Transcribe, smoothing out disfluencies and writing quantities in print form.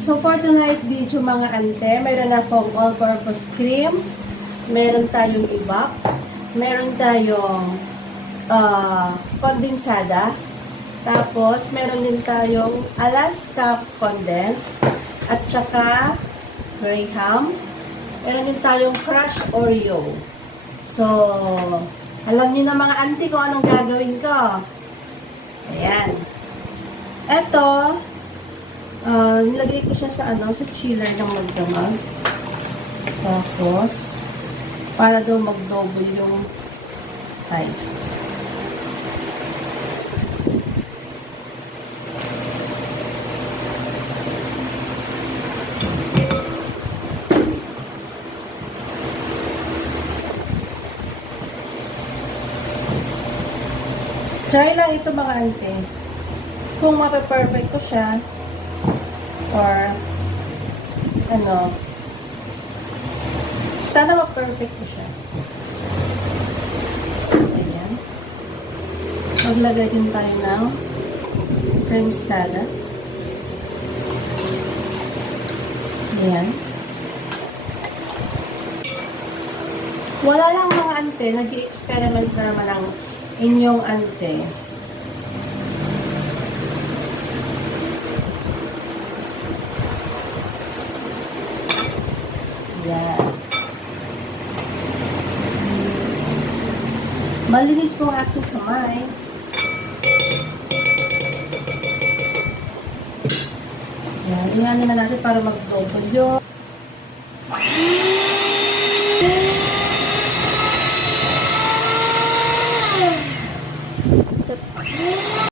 So for tonight video mga ante, meron akong all-purpose cream, meron tayong ibak, meron tayong kondensada, tapos meron din tayong Alaska condensed, at saka Graham, meron din tayong crushed Oreo. So, alam niyo na mga ante kung anong gagawin ko. So, ayan. Eto, nilagay ko siya sa sa chiller ng magdamag. Tapos, para daw mag-double yung size. Try lang ito mga ante. Kung mape-perfect ko siya, or sana ma-perfect ko siya. So, ayan. Maglagay din tayo ng cream salad. Ayan. Wala lang mga ante, nag-i-experiment na naman ang inyong ante. Yan. Malinis po ang aking kamay. Yan. Inganin na natin para mag-double yun.